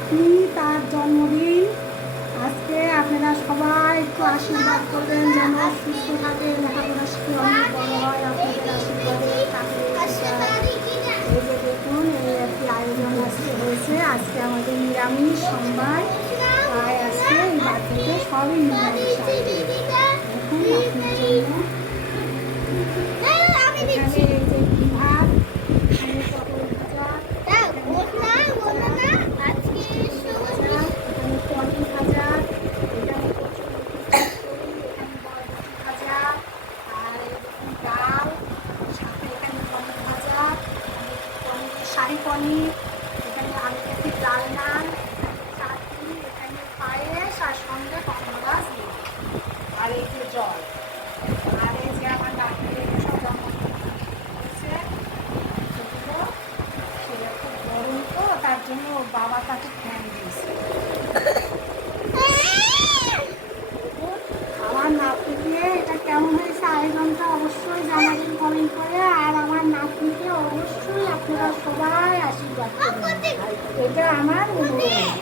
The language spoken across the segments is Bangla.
নাতনি, তার জন্মদিন আজকে। আপনারা সবাই একটু আশীর্বাদ করবেন যেন সুস্থ থাকে, লেখাপড়া শিখে অনেক বড় হয় আপনাদের আশীর্বাদে। এই যে দেখুন, এই একটি আয়োজন আজকে হয়েছে। আজকে আমাদের নিরামিষ সোমবার, তাই আজকে এই বাড়িতে সবই নিরামিষ আসবে। দেখুন আপনার জন্য এখানে এই যে ভাত, এখানে পটল ভাজা, এখানে পনির ভাজা, এখানে ভাজা, আর এই দেখুন ডাল, সাথে এখানে পনির ভাজা, পনিরের শাহী পনির, এখানে আলু কেটে ডালনা, চাটনি, এখানে পায়েস, আর সঙ্গে কমলা গাছ, আর এই যে জল। আর এই যে আমার ডাক্তারের সব জন্মদিন হয়েছে, সেগুলো সে খুব গরম তো, তার জন্য বাবা তাকে ফ্যান দিয়েছে। আমার নাতনিকে এটা কেমন হয়েছে আয়োজনটা অবশ্যই জানাবেন কমেন্ট করে। আর আমার নাতনিকে অবশ্যই আপনারা সবাই আশীর্বাদ করবেন, এটা আমার অনুরোধ।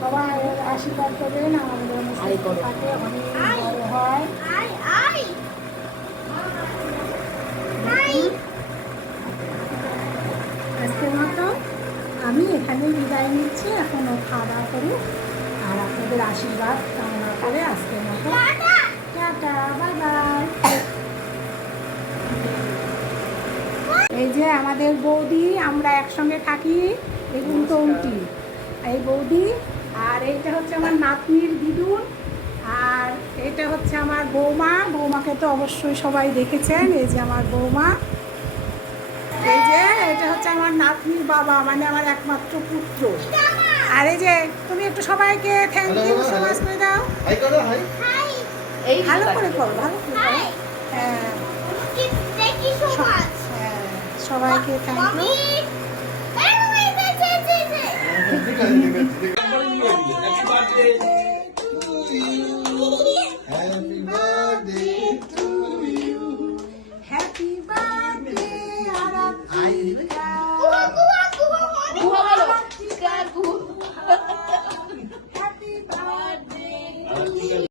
সবাই আশীর্বাদ করবেন, আমাদের অনুষ্ঠানটাকে অনেক বড় হয়। আজকের মতো আমি এখানে বিদায় নিচ্ছি। এখনও খাওয়া দাওয়া করি, আর আপনাদের আশীর্বাদ কামনা করে আজকের মতো টাটা, বাই বাই। এই যে আমাদের বৌদি, আমরা একসঙ্গে থাকি, দেখুন তো উল্টি এই বৌদি। আর এইটা হচ্ছে আমার নাতনির দিদুন, আর এটা হচ্ছে আমার বৌমা। বৌমাকে তো অবশ্যই সবাই দেখেছেন, এই যে আমার বৌমা। এই যে এটা হচ্ছে আমার নাতনির বাবা, মানে আমার একমাত্র পুত্র। আর এই যে তুমি একটু সবাইকে থ্যাংক ইউ সমাজ করে দাও, ভালো করে করো, ভালো করে করো। হ্যাঁ, সবাইকে thank you. Happy birthday, Arab.